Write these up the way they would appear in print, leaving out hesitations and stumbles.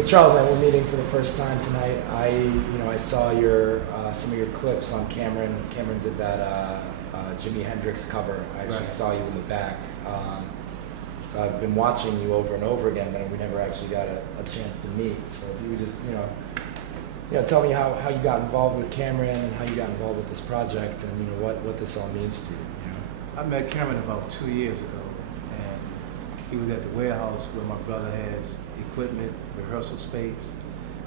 So Charles and I were meeting for the first time tonight. I saw your some of your clips on Cameron. Cameron did that Jimi Hendrix cover. I actually saw you in the back. So I've been watching you over and over again, but we never actually got a chance to meet. So if you would just, tell me how you got involved with Cameron and how you got involved with this project, and what this all means to you. I met Cameron about 2 years ago, and he was at the warehouse where my brother has equipment, rehearsal space,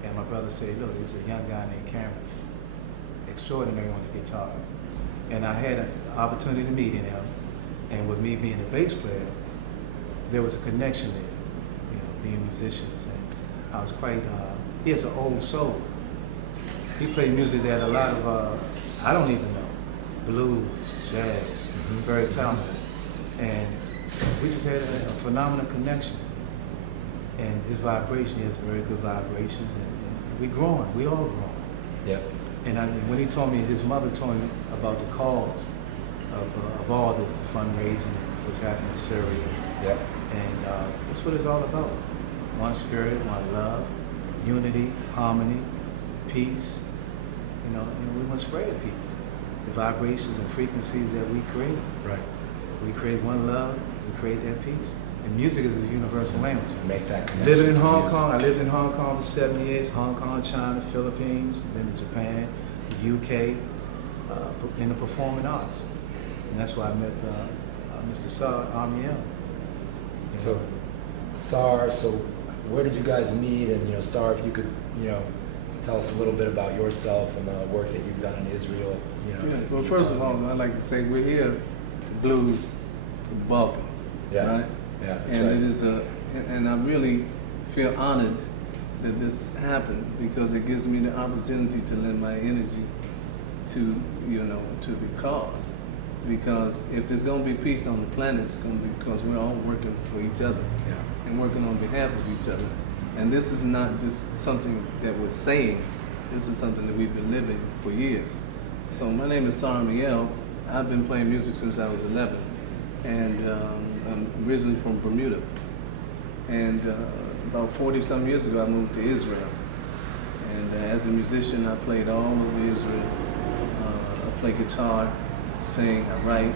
and my brother said, look, there's a young guy named Cameron, extraordinary on the guitar. And I had an opportunity to meet him, and with me being a bass player, there was a connection there, being musicians, and I was quite, he has an old soul. He played music that a lot of, I don't even know, blues, jazz, very talented. And we just had a phenomenal connection. And his vibration, he has very good vibrations, and we all growing. Yeah. And when he told me, his mother told me about the cause of all this, the fundraising, and what's happening in Syria. Yeah. And that's what it's all about. One spirit, one love, unity, harmony, peace, and we want to spread peace. The vibrations and frequencies that we create. Right. We create one love, we create that peace. And music is a universal language. Make that connection. Living in Hong Kong, I lived in Hong Kong for 7 years, Hong Kong, China, Philippines, then to Japan, the UK, in the performing arts. And that's why I met Mr. Sar Amiel. So, Sar, where did you guys meet? And Sar, if you could, tell us a little bit about yourself and the work that you've done in Israel. Yeah. So first of all, I'd like to say we're here, the blues, the Balkans, right? Yeah, that's and right. It is and I really feel honored that this happened because it gives me the opportunity to lend my energy to, to the cause. Because if there's going to be peace on the planet, it's going to be because we're all working for each other and working on behalf of each other. And this is not just something that we're saying, this is something that we've been living for years. So my name is Sar Amiel. I've been playing music since I was 11, and I'm originally from Bermuda. And about 40-some years ago, I moved to Israel. And as a musician, I played all over Israel. I play guitar, sing, I write,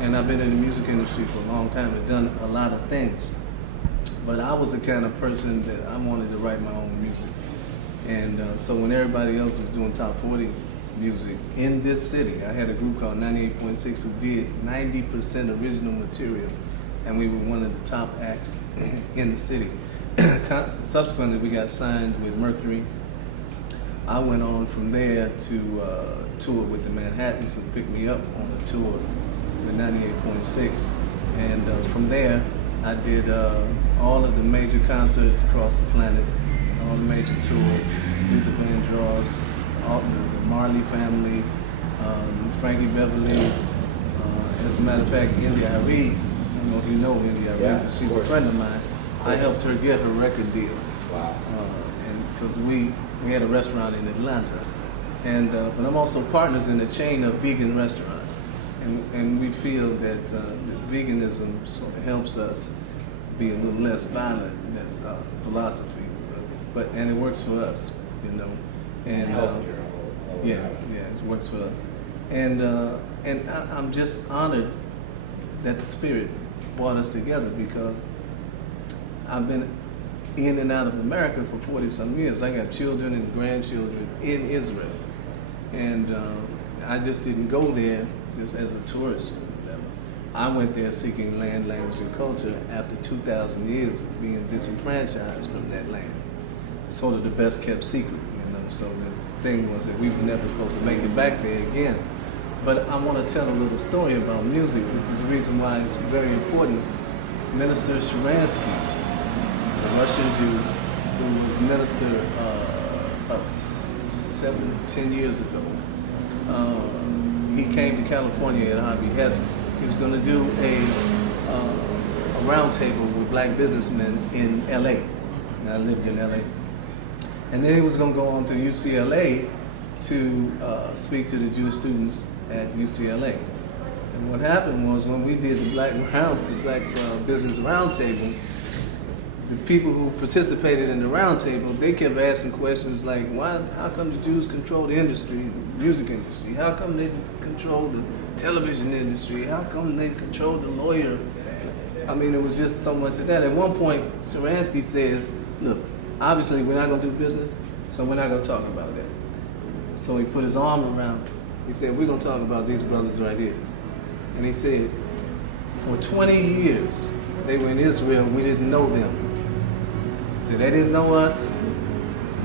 and I've been in the music industry for a long time. I've done a lot of things. But I was the kind of person that I wanted to write my own music. And so when everybody else was doing top 40 music in this city, I had a group called 98.6 who did 90% original material, and we were one of the top acts in the city. Subsequently, we got signed with Mercury. I went on from there to tour with the Manhattans, who picked me up on a tour with 98.6. And from there, I did all of the major concerts across the planet, all the major tours, Luther Vandross, the Marley family, Frankie Beverly. As a matter of fact, India Arie, I don't know if you know India Arie, she's a friend of mine. I helped her get her record deal. Wow. And because we had a restaurant in Atlanta. And but I'm also partners in a chain of vegan restaurants. And we feel that veganism sort of helps us be a little less violent. That's our philosophy. And it works for us, And healthier. it works for us. And I'm just honored that the Spirit brought us together because I've been in and out of America for 40-some years. I got children and grandchildren in Israel. And I just didn't go there just as a tourist or whatever. I went there seeking land, language, and culture after 2,000 years of being disenfranchised from that land. Sort of the best kept secret, So the thing was that we were never supposed to make it back there again. But I want to tell a little story about music. This is the reason why it's very important. Minister Sharansky, a Russian Jew who was minister about 10 years ago. He came to California at our behest. He was going to do a roundtable with black businessmen in LA. And I lived in LA. And then he was going to go on to UCLA to speak to the Jewish students at UCLA. And what happened was when we did the Black Business Roundtable, the people who participated in the roundtable, they kept asking questions like, how come the Jews control the industry, the music industry? How come they just control the television industry? How come they control the lawyer? I mean, it was just so much of that. At one point, Saransky says, look, obviously we're not going to do business, so we're not going to talk about that. So he put his arm around it. He said, we're going to talk about these brothers right here. And he said, for 20 years, they were in Israel, we didn't know them. He said, they didn't know us,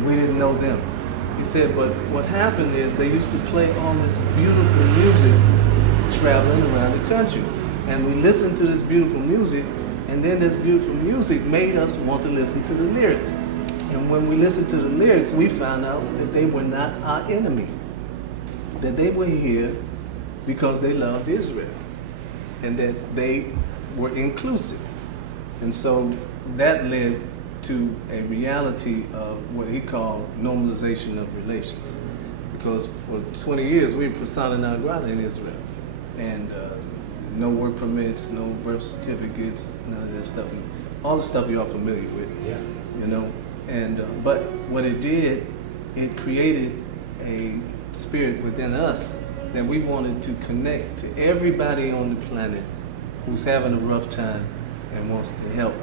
we didn't know them. He said, but what happened is they used to play all this beautiful music traveling around the country. And we listened to this beautiful music, and then this beautiful music made us want to listen to the lyrics. And when we listened to the lyrics, we found out that they were not our enemy. That they were here because they loved Israel. And that they were inclusive. And so that led to a reality of what he called normalization of relations. Because for 20 years, we were persona non grata in Israel. And no work permits, no birth certificates, none of that stuff. And all the stuff you're all familiar with. Yeah. You know? And but what it did, it created a spirit within us that we wanted to connect to everybody on the planet who's having a rough time and wants to help,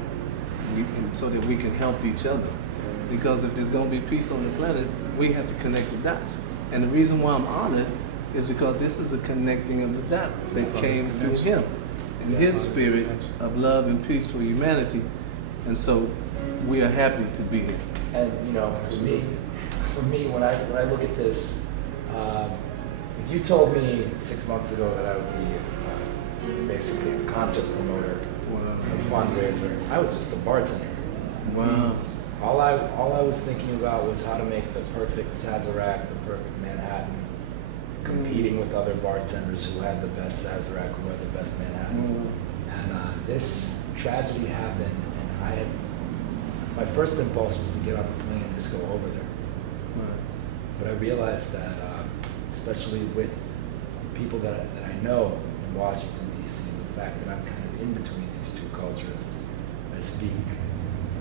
so that we can help each other. Because if there's going to be peace on the planet, we have to connect the dots. And the reason why I'm honored is because this is a connecting of the dot that came through him and his spirit of love and peace for humanity. And so we are happy to be here. And you know, for me, when I look at this, if you told me 6 months ago that I would be basically a concert promoter, a fundraiser, I was just a bartender. Wow. All I was thinking about was how to make the perfect Sazerac, the perfect Manhattan, competing with other bartenders who had the best Sazerac, who had the best Manhattan. And this tragedy happened, and my first impulse was to get on the plane and just go over there. But I realized that, especially with people that I know in Washington DC, and the fact that I'm kind of in between these two cultures, I speak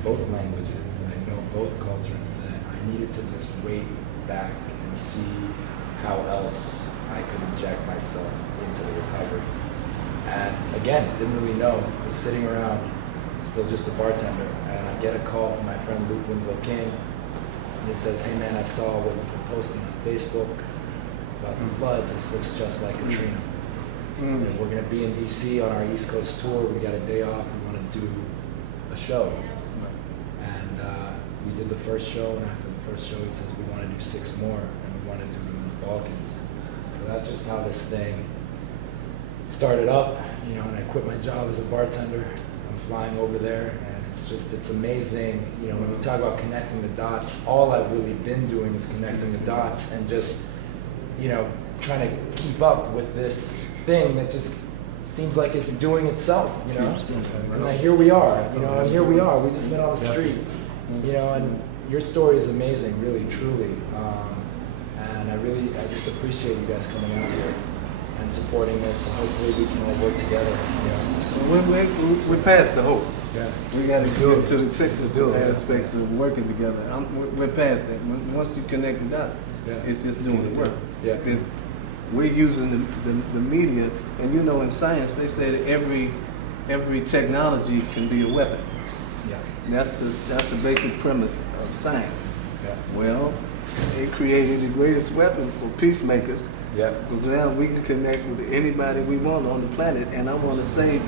both languages, that I know both cultures, that I needed to just wait back and see how else I could inject myself into the recovery. And again, didn't really know. I was sitting around, still just a bartender, and I get a call from my friend Luke Winslow King, and it says, hey man, I saw what you've been posting on Facebook about the floods. This looks just like Katrina. And we're gonna be in DC on our East Coast tour. We got a day off, we wanna do a show. And we did the first show, and after the first show he says we wanna do 6 more, and we wanna do them in the Balkans. So that's just how this thing started up, you know, and I quit my job as a bartender. I'm flying over there, and it's amazing, you know, when we talk about connecting the dots, all I've really been doing is connecting the dots and just, you know, trying to keep up with this thing that just seems like it's doing itself, you know. And like here we are, you know, and here we are. We just met on the street, you know, and your story is amazing, really, truly. And I just appreciate you guys coming out here and supporting this, and hopefully we can all work together, you know. We're past the hope. Yeah. We got to get to the technical aspects of working together. We're past that. Once you connect the dots, it's just doing the work. Yeah. If we're using the media, and you know, in science they say that every technology can be a weapon. Yeah. And that's the basic premise of science. Yeah. Well, it created the greatest weapon for peacemakers. Yeah. Because now we can connect with anybody we want on the planet. And I want to say,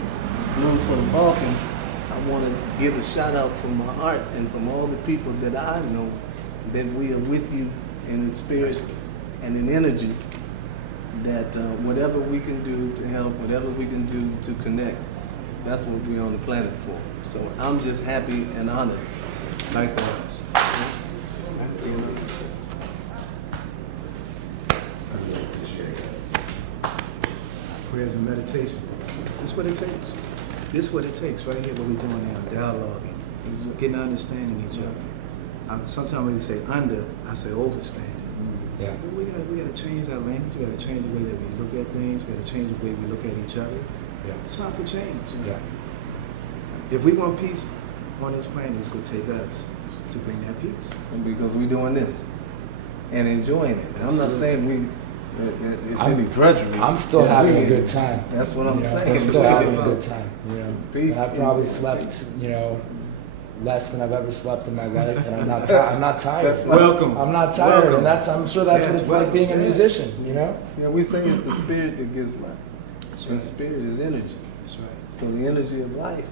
Blues for the Balkans, I want to give a shout out from my heart and from all the people that I know, that we are with you in spirit and in energy, that whatever we can do to help, whatever we can do to connect, that's what we're on the planet for. So I'm just happy and honored. Likewise. Prayers and meditation. That's what it takes. This is what it takes right here, what we're doing now, dialoguing, getting understanding each other. Sometimes we say under, I say overstanding. Yeah. We gotta change our language, we gotta change the way that we look at things, we gotta change the way we look at each other. Yeah. It's time for change. Yeah. If we want peace, on this planet is going to take us to bring that peace. Because we're doing this and enjoying it. And I'm not saying it's I'm- any drudgery. I'm still Yeah, having we- a good time. That's what I'm You know, saying. I'm still having a good time. You know, Peace and I probably is- slept, you know, less than I've ever slept in my life, and I'm not. I'm not tired. That's right. Welcome. I'm not tired, Welcome. and I'm sure that's Yes, what it's welcome. like being a Yes. musician. You know. Yeah, we say it's the spirit that gives life. That's And right. spirit is energy. That's right. So the energy of life,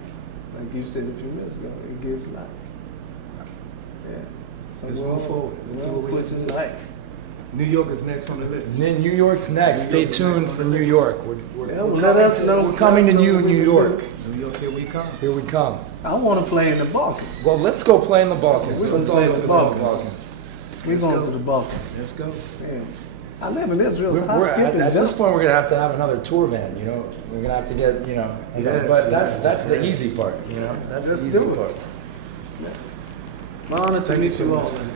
like you said a few minutes ago, it gives life. Yeah. So Let's we're move all- forward. Let's we're do all what we pushing need to do. life. New York is next on the list. New York's next. New Stay York is tuned next on for the New list. York. Yeah, well, let us know. We're coming to you, New York. New York, here we come. Here we come. I want to play in the Balkans. Well, let's go play in the Balkans. We're gonna Let's play all in the go to Balkans. We're Let's going go. to the Balkans. Let's go. Man, I live in Israel, so We're, I'm we're skipping at this just. point, we're gonna have another tour van. You know, we're gonna have to get, you know. Yes, but yes, that's the yes. easy part. You know, that's Let's the easy do it. part. My honor to Thank you meet so you much. all. Thank